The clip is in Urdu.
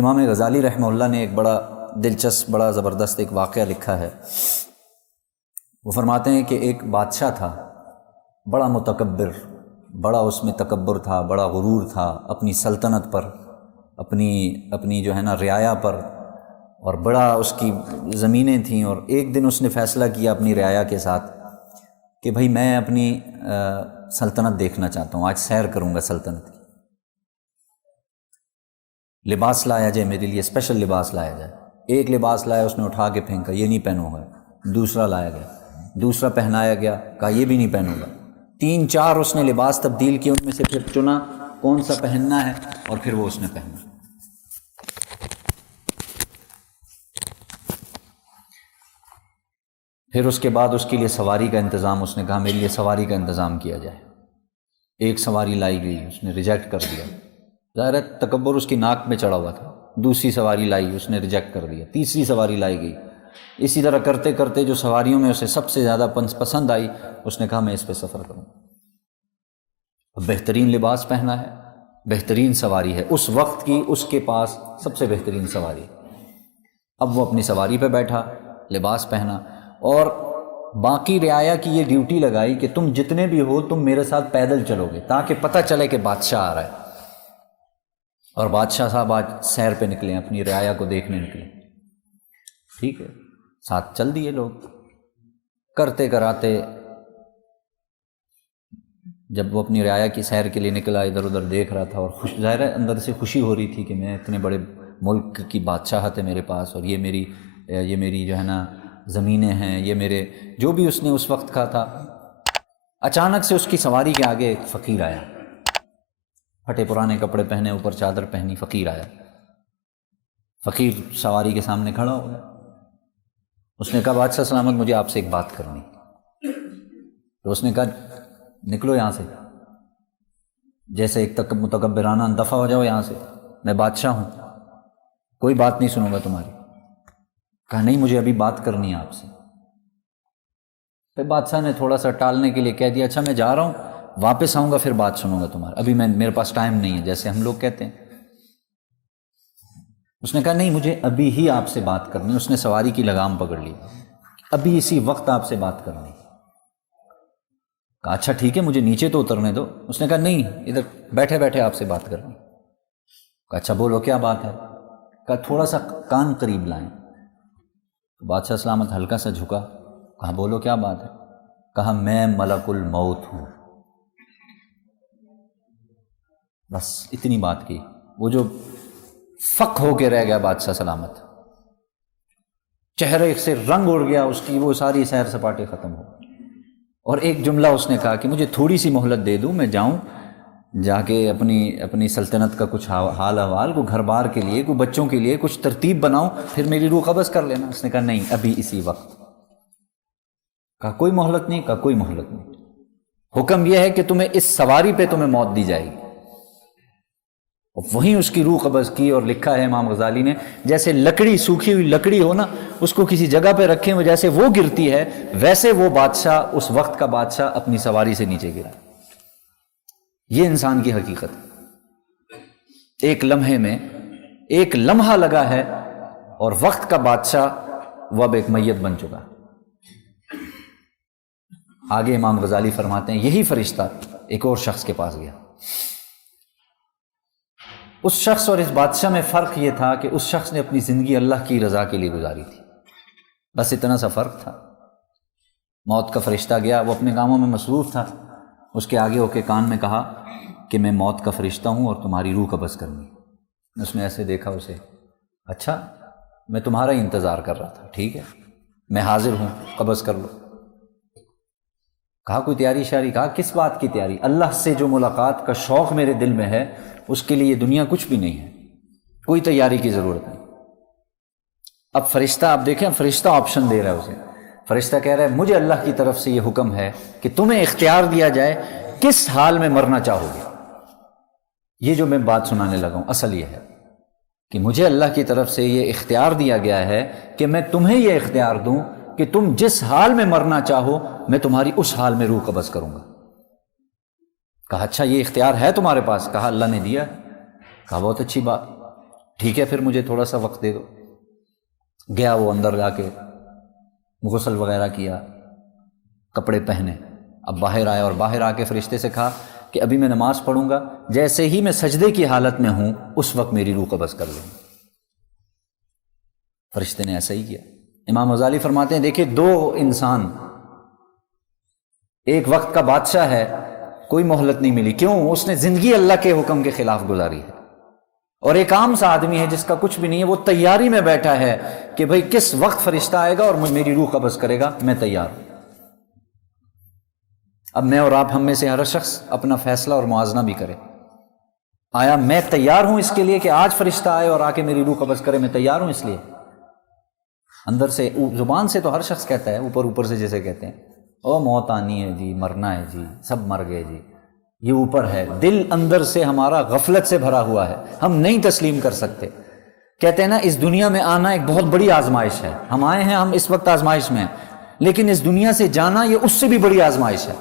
امام غزالی رحمہ اللہ نے ایک بڑا دلچسپ بڑا زبردست ایک واقعہ لکھا ہے۔ وہ فرماتے ہیں کہ ایک بادشاہ تھا، بڑا متکبر، بڑا اس میں تکبر تھا، بڑا غرور تھا اپنی سلطنت پر، اپنی جو ہے نا رعایا پر، اور بڑا اس کی زمینیں تھیں۔ اور ایک دن اس نے فیصلہ کیا اپنی رعایا کے ساتھ کہ بھئی میں اپنی سلطنت دیکھنا چاہتا ہوں، آج سیر کروں گا سلطنت کی، لباس لایا جائے میرے لیے، اسپیشل لباس لایا جائے۔ ایک لباس لایا، اس نے اٹھا کے پھینکا، یہ نہیں پہنوں گا۔ دوسرا لایا گیا، دوسرا پہنایا گیا، کہا یہ بھی نہیں پہنوں گا۔ 3-4 اس نے لباس تبدیل کیے، ان میں سے پھر چنا کون سا پہننا ہے، اور پھر وہ اس نے پہنا۔ پھر اس کے بعد اس کے لیے سواری کا انتظام، اس نے کہا میرے لیے سواری کا انتظام کیا جائے۔ ایک سواری لائی گئی، اس نے ریجیکٹ کر دیا، ظاہر ہے تکبر اس کی ناک میں چڑھا ہوا تھا۔ دوسری سواری لائی، اس نے ریجیکٹ کر دیا۔ تیسری سواری لائی گئی، اسی طرح کرتے کرتے جو سواریوں میں اسے سب سے زیادہ پسند آئی، اس نے کہا میں اس پہ سفر کروں۔ اب بہترین لباس پہنا ہے، بہترین سواری ہے، اس وقت کی اس کے پاس سب سے بہترین سواری۔ اب وہ اپنی سواری پہ بیٹھا، لباس پہنا، اور باقی رعایا کی یہ ڈیوٹی لگائی کہ تم جتنے بھی ہو تم میرے ساتھ پیدل چلو گے تاکہ پتہ چلے کہ بادشاہ آ رہا ہے۔ اور بادشاہ صاحب آج سیر پہ نکلے، اپنی رعایا کو دیکھنے نکلے، ٹھیک ہے، ساتھ چل دیے لوگ۔ کرتے کراتے جب وہ اپنی رعایا کی سیر کے لیے نکلا، ادھر ادھر دیکھ رہا تھا، اور ظاہر ہے اندر سے خوشی ہو رہی تھی کہ میں اتنے بڑے ملک کی بادشاہت ہے میرے پاس، اور یہ میری جو ہے نا زمینیں ہیں، یہ میرے جو بھی اس نے اس وقت کہا تھا۔ اچانک سے اس کی سواری کے آگے ایک فقیر آیا، پھٹے پرانے کپڑے پہنے، اوپر چادر پہنی، فقیر آیا۔ فقیر سواری کے سامنے کھڑا ہو گیا۔ اس نے کہا بادشاہ سلامت، مجھے آپ سے ایک بات کرنی۔ تو اس نے کہا نکلو یہاں سے، جیسے ایک متکبرانہ دفع ہو جاؤ یہاں سے، میں بادشاہ ہوں، کوئی بات نہیں سنوں گا تمہاری۔ کہا نہیں، مجھے ابھی بات کرنی ہے آپ سے۔ پھر بادشاہ نے تھوڑا سا ٹالنے کے لیے کہہ دیا اچھا میں جا رہا ہوں، واپس آؤں گا پھر بات سنوں گا تمہارا، ابھی میرے پاس ٹائم نہیں ہے، جیسے ہم لوگ کہتے ہیں۔ اس نے کہا نہیں، مجھے ابھی ہی آپ سے بات کرنی۔ اس نے سواری کی لگام پکڑ لی، ابھی اسی وقت آپ سے بات کرنی۔ کہا اچھا ٹھیک ہے، مجھے نیچے تو اترنے دو۔ اس نے کہا نہیں، ادھر بیٹھے بیٹھے آپ سے بات کرنی۔ کہا اچھا بولو کیا بات ہے۔ کہا تھوڑا سا کان قریب لائیں۔ بادشاہ سلامت ہلکا سا جھکا، کہا بولو کیا بات ہے۔ کہا میں ملک الموت ہوں۔ بس اتنی بات کی، وہ جو فق ہو کے رہ گیا بادشاہ سلامت، چہرے سے رنگ اڑ گیا اس کی، وہ ساری سیر سپاٹے ختم ہو۔ اور ایک جملہ اس نے کہا کہ مجھے تھوڑی سی مہلت دے دوں، میں جاؤں جا کے اپنی سلطنت کا کچھ حال احوال، کو گھر بار کے لیے، کو بچوں کے لیے کچھ ترتیب بناؤں، پھر میری روح قبض کر لینا۔ اس نے کہا نہیں، ابھی اسی وقت۔ کہا کوئی مہلت نہیں؟ کہا کوئی مہلت نہیں، حکم یہ ہے کہ تمہیں اس سواری پہ تمہیں موت دی جائے گی۔ اور وہیں اس کی روح قبض کی، اور لکھا ہے امام غزالی نے جیسے لکڑی، سوکھی ہوئی لکڑی ہو نا، اس کو کسی جگہ پہ رکھیں، وہ جیسے وہ گرتی ہے ویسے وہ بادشاہ، اس وقت کا بادشاہ اپنی سواری سے نیچے گرا۔ یہ انسان کی حقیقت ہے۔ ایک لمحے میں، ایک لمحہ لگا ہے، اور وقت کا بادشاہ وہ اب ایک میت بن چکا۔ آگے امام غزالی فرماتے ہیں یہی فرشتہ ایک اور شخص کے پاس گیا۔ اس شخص اور اس بادشاہ میں فرق یہ تھا کہ اس شخص نے اپنی زندگی اللہ کی رضا کے لیے گزاری تھی، بس اتنا سا فرق تھا۔ موت کا فرشتہ گیا، وہ اپنے کاموں میں مصروف تھا، اس کے آگے ہو کے کان میں کہا کہ میں موت کا فرشتہ ہوں اور تمہاری روح قبض کرنی۔ اس نے ایسے دیکھا اسے، اچھا میں تمہارا ہی انتظار کر رہا تھا، ٹھیک ہے میں حاضر ہوں، قبض کر لو۔ کہا کوئی تیاری شیاری؟ کہا کس بات کی تیاری؟ اللہ سے جو ملاقات کا شوق میرے دل میں ہے اس کے لیے یہ دنیا کچھ بھی نہیں ہے، کوئی تیاری کی ضرورت نہیں۔ اب فرشتہ، آپ دیکھیں فرشتہ آپشن دے رہا ہے اسے، فرشتہ کہہ رہا ہے مجھے اللہ کی طرف سے یہ حکم ہے کہ تمہیں اختیار دیا جائے کس حال میں مرنا چاہو گے۔ یہ جو میں بات سنانے لگا ہوں اصل یہ ہے کہ مجھے اللہ کی طرف سے یہ اختیار دیا گیا ہے کہ میں تمہیں یہ اختیار دوں کہ تم جس حال میں مرنا چاہو میں تمہاری اس حال میں روح قبض کروں گا۔ کہا اچھا یہ اختیار ہے تمہارے پاس؟ کہا اللہ نے دیا۔ کہا بہت اچھی بات، ٹھیک ہے پھر مجھے تھوڑا سا وقت دے دو. گیا وہ اندر جا کے غسل وغیرہ کیا، کپڑے پہنے، اب باہر آیا اور باہر آ کے فرشتے سے کہا کہ ابھی میں نماز پڑھوں گا، جیسے ہی میں سجدے کی حالت میں ہوں اس وقت میری روح قبض کر لیں. فرشتے نے ایسا ہی کیا. امام غزالی فرماتے ہیں دیکھیں دو انسان، ایک وقت کا بادشاہ ہے، کوئی مہلت نہیں ملی، کیوں؟ اس نے زندگی اللہ کے حکم کے خلاف گزاری ہے. اور ایک عام سا آدمی ہے جس کا کچھ بھی نہیں ہے، وہ تیاری میں بیٹھا ہے کہ بھئی کس وقت فرشتہ آئے گا اور میری روح قبض کرے گا، میں تیار ہوں. اب میں اور آپ ہم میں سے ہر شخص اپنا فیصلہ اور موازنہ بھی کرے. آیا میں تیار ہوں اس کے لیے کہ آج فرشتہ آئے اور آ کے میری روح قبض کرے؟ میں تیار ہوں اس لیے. اندر سے زبان سے تو ہر شخص کہتا ہے، اوپر سے جیسے کہتے ہیں او موت آنی ہے جی، مرنا ہے جی، سب مر گئے جی، یہ اوپر ہے. دل اندر سے ہمارا غفلت سے بھرا ہوا ہے، ہم نہیں تسلیم کر سکتے. کہتے ہیں نا اس دنیا میں آنا ایک بہت بڑی آزمائش ہے. ہم آئے ہیں، ہم اس وقت آزمائش میں ہیں، لیکن اس دنیا سے جانا یہ اس سے بھی بڑی آزمائش ہے.